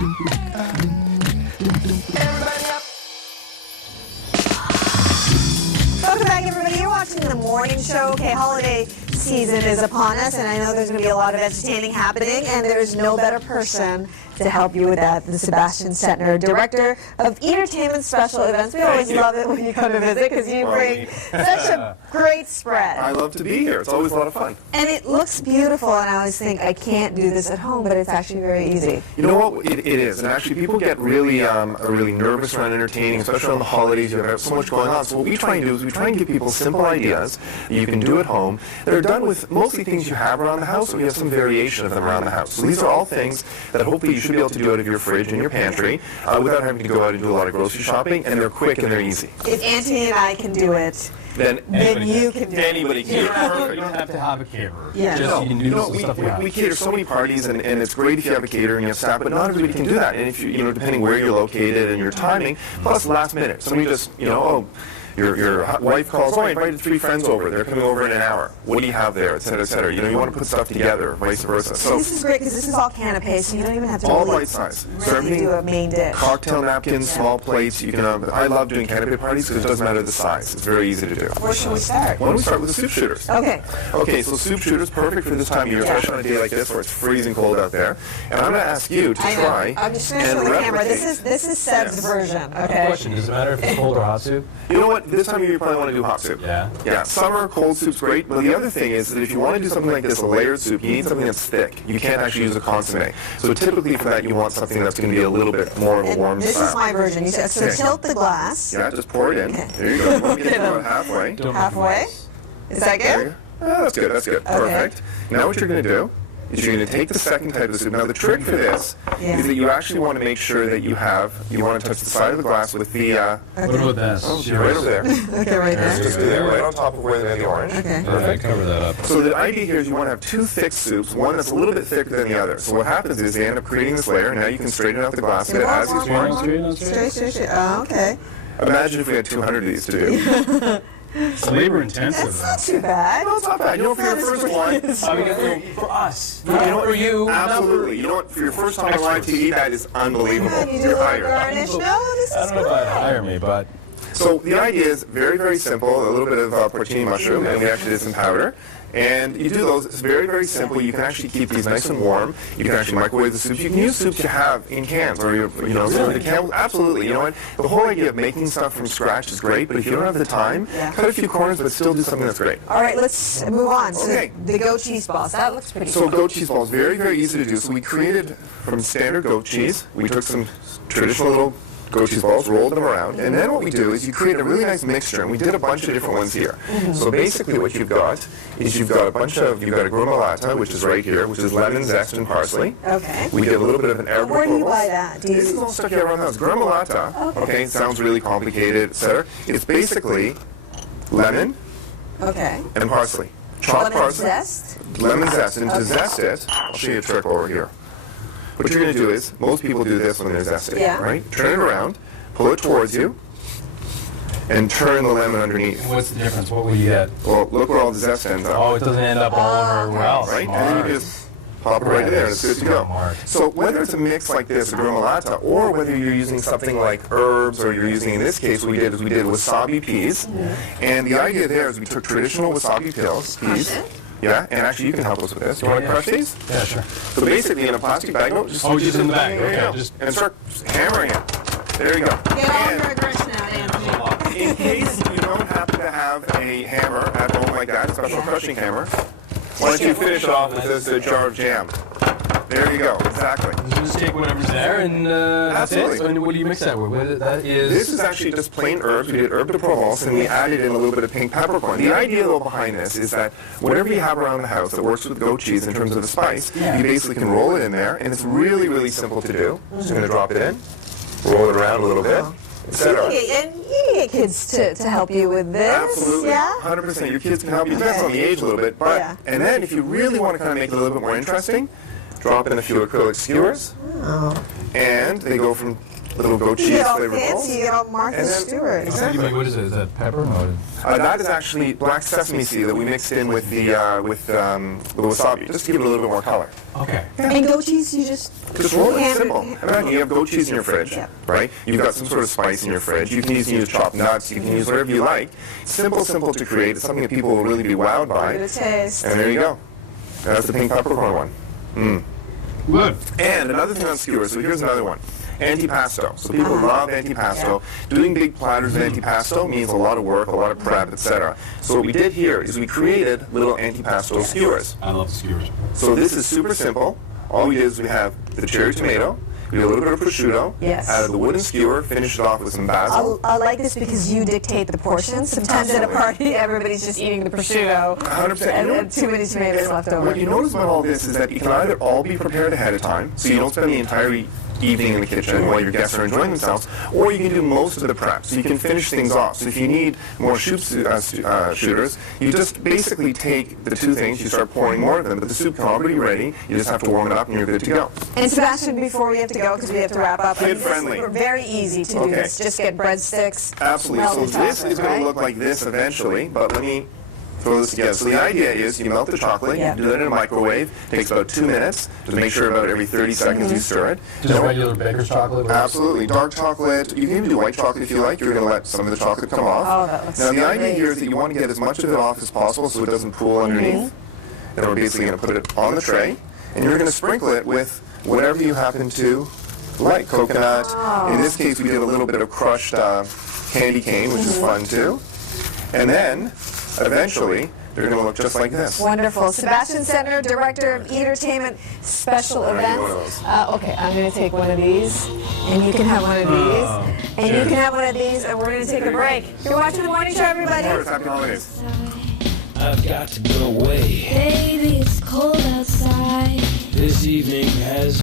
Welcome back, everybody. You're watching the morning show. Okay, holiday season is upon us, and I know there's going to be a lot of entertaining happening, and there's no better person to help you with that than Sebastien Centner, Director of Eatertainment Special Events. We always love it when you come to visit because you bring such a great spread. I love to be here. It's always a lot of fun. And it looks beautiful, and I always think, I can't do this at home, but it's actually very easy. You know what? It is. And actually, people get really nervous around entertaining, especially on the holidays. You have so much going on. So what we try and do is we try and give people simple ideas that you can do at home that are done with mostly things you have around the house, or we have some variation of them around the house. So these are all things that hopefully you should be able to do out of your fridge and your pantry without having to go out and do a lot of grocery shopping, and they're quick and they're easy. If Anthony and I can do it, then you can do it. Anybody can. You don't have to have a caterer. Yeah. Just, you can do some stuff you have. We cater so many parties, and it's great if you have a caterer and you have staff, but not everybody can do that. And if you know, depending where you're located and your timing, plus last minute. Somebody just, your wife calls, I invited 3 friends over. They're coming over in an hour. What do you have there, et cetera, et cetera. You want to put stuff together, vice versa. So this is great because this is all canapés, so you don't even have to all really, bite size. really Serving, do a main dish. cocktail napkins, small plates. You can. I love doing canapé parties because it doesn't matter the size. It's very easy to do. Where should we start? Why don't we start with the soup shooters? Okay. Okay, so soup shooters, perfect for this time of year, especially on a day like this where it's freezing cold out there. And I'm going to ask you to try. I'm just going to show the camera. This is Seb's version. Okay. Question: does it matter if it's cold or hot soup? You know what? This time of year you probably want to do hot soup. Yeah. Yeah. Summer cold soup's great, but the other thing is that if you want to do something like this, a layered soup, you need something that's thick. You can't actually use a consommé. So typically for that, you want something that's going to be a little bit more of a warm This style. is my version. You said, so tilt the glass. Yeah, just pour it in. Okay. There you go. You want to get it about halfway. Halfway. Is that good? That's good. That's good. Perfect. Now what you're going to do is you're going to take the second type of soup. Now the trick for this is that you actually want to make sure that you want to touch the side of the glass with the... What about this? Oh, right over there. Okay, right there. Just do there, right on top of where they have the orange. Okay. Perfect. Cover that up. So the idea here is you want to have 2 thick soups, one that's a little bit thicker than the other. So what happens is they end up creating this layer, and now you can straighten out the glass a bit as you want. Straight. Oh, okay. Imagine if we had 200 of these to do. It's labor intensive. That's not too bad. No, it's not bad. For your first one. For us. For you. Absolutely. You know what? For your first time on live TV, that is unbelievable. Can you do You're a hired. garnish? No, this is I don't know if I'd hire me, but... So the idea is very, very simple. A little bit of porcini mushroom, and we actually did some powder. And you do those. It's very, very simple. You can actually keep these nice and warm. You can actually microwave the soups. You can use soups you have in cans, or so the can. Absolutely. You know what? The whole idea of making stuff from scratch is great, but if you don't have the time, cut a few corners, but still do something that's great. All right, let's move on. So the goat cheese balls. That looks pretty So cool. goat cheese balls, very, very easy to do. So we created from standard goat cheese. We took some traditional little goat cheese balls, rolled them around, and then what we do is you create a really nice mixture, and we did a bunch of different ones here. So basically what you've got is you've got a grumolata, which is right here, which is lemon, zest, and parsley. Okay. We did a little bit of an herb. Where do you buy that? This is all stuff you have around the house. Grumolata, okay, it sounds really complicated, etc. It's basically lemon and parsley. Chopped parsley. Lemon zest. And to zest it, I'll show you a trick over here. What you're going to do is, most people do this when they're zesting, right? Turn it around, pull it towards you, and turn the lemon underneath. What's the difference? What will you get? Well, look where all the zest ends up. Oh, it doesn't end up all over everywhere else. Right? And then you just pop it right in there, and it's good to go. So whether it's a mix like this, a grumolata, or whether you're using something like herbs, or you're using, in this case, what we did wasabi peas. And the idea there is we took traditional wasabi peas. Yeah, and actually you can help us with this. You want to crush these? Yeah, sure. So basically in a plastic bag, just in the bag. Okay, and start hammering it. There you go. Get all your aggression out, Anthony. In case you don't happen to have a hammer at home like that, a special crushing hammer, why don't you finish off with this jar of jam? There you go, exactly. You just take whatever's there and that's it. So, and what do you mix that with? This is actually just plain herbs. We did herb de Provence, and we added in a little bit of pink peppercorn. The idea, though, behind this is that whatever you have around the house that works with goat cheese in terms of the spice, you basically can roll it in there, and it's really, really simple to do. Just going to drop it in, roll it around a little bit, etc. And you can get kids to help you with this. Absolutely, 100%. Your kids can help you. Depends on the age a little bit, but and then if you really want to kind of make it a little bit more interesting, drop in a few acrylic skewers, and they go from little goat You cheese get all flavorful. fancy, you get all Martha And then- Stewart. Exactly. What is it? Is that pepper? No. That is actually black sesame seed that we mixed in with the wasabi, just to give it a little bit more color. Okay. And goat cheese, you just roll it, hand simple. Imagine you have goat cheese in your fridge, right? You've got some sort of spice in your fridge. You can use chopped nuts. You can use whatever you like. Simple to create. It's something that people will really be wowed by. Give it a taste. And there you go. That's the pink peppercorn one. Good. And another thing on skewers, so here's another one. Antipasto. So people love antipasto. Doing big platters of antipasto means a lot of work, a lot of prep, etc. So what we did here is we created little antipasto skewers. I love skewers. So this is super simple. All we did is we have the cherry tomato, we have a little bit of prosciutto, out of the wooden skewer, finish it off with some basil. I like this because you dictate the portions. Sometimes at a party, everybody's just eating the prosciutto 100%. and too many tomatoes left over. What you notice about all this is that it can either all be prepared ahead of time, so you don't spend the entire evening in the kitchen while your guests are enjoying themselves, or you can do most of the prep, so you can finish things off. So if you need more shooters, you just basically take the two things, you start pouring more of them, but the soup can already be ready, you just have to warm it up and you're good to go. And Sebastian, before we have to go, because we have to wrap up, Kid-friendly. Very easy to do this. Just get breadsticks. Absolutely. So this is going to look like this eventually, but let me throw this together. So the idea is you melt the chocolate, you do that in a microwave, takes about 2 minutes, just make sure about every 30 seconds you stir it. Just regular baker's chocolate? Or Absolutely. Dark chocolate, you can even do white chocolate if you like, you're going to let some of the chocolate come off. Oh, that looks Now the so idea great. here is that you want to get as much of it off as possible so it doesn't pool underneath. And we're basically going to put it on the tray, and you're going to sprinkle it with whatever you happen to like. Coconut. In this case we did a little bit of crushed candy cane, which is fun too. And then, eventually, they're going to look just like this. Wonderful. Sebastien Centner, Director of Eatertainment Special Events. Okay, I'm going to take one of these, and you can have one of these, and you can have one of these, and we're going to take a break. You're watching The Morning Show, everybody. Happy holidays. I've got to go away. Baby, it's cold outside. This evening has